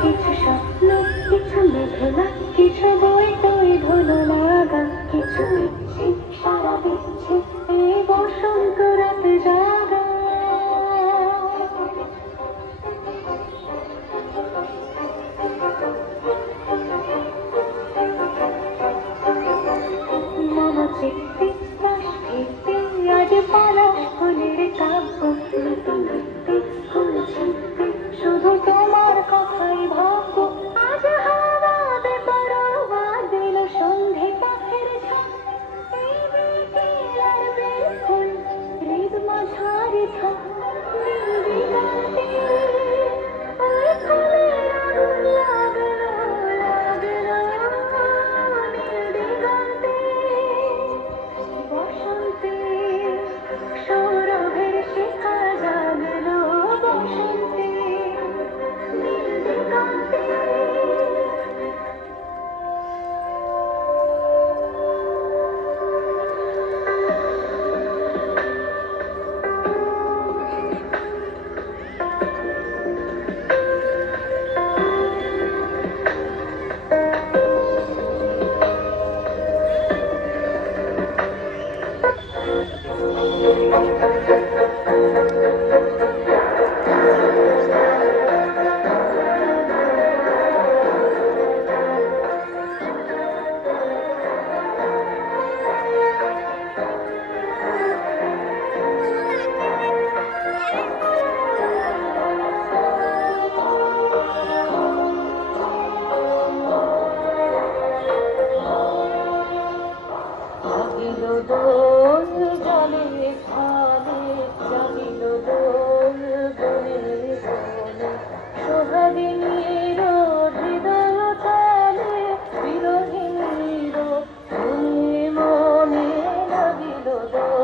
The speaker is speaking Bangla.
কিছু স্বপ্ন, কিছু মেঘলা, কিছু বই টই ধুলো লাগা, কিছু ইচ্ছে সারা দিচ্ছে এই বসন্ত রাতে জাগা। মন চিত্তে শ্বাস ফিরতে আজ পলাশ ফুলের কাব্য লিখতে লিখতে ফুল ছিঁড়তে শুধু তোমার কথাই ভাববো। আজ হাওয়া বেপরোয়া দিল সন্ধে পাখের ঝাঁক, এই বিকেল আর বেলফুল হৃদ মাঝারি থাক। নীল দিগন্তে ওই ফুলের আগুন লাগলো লাগলো, নীল দিগন্তে বসন্তে সৌরভের শিখা জাগলো, বসন্তে নীল দিগন্তে। জাগিল দোল জলে খালে, জাগিল দোল বনে বনে, সোহাগিনীর হৃদয় তালে, বিরহিণীর মনে মনে লাগিল দোল।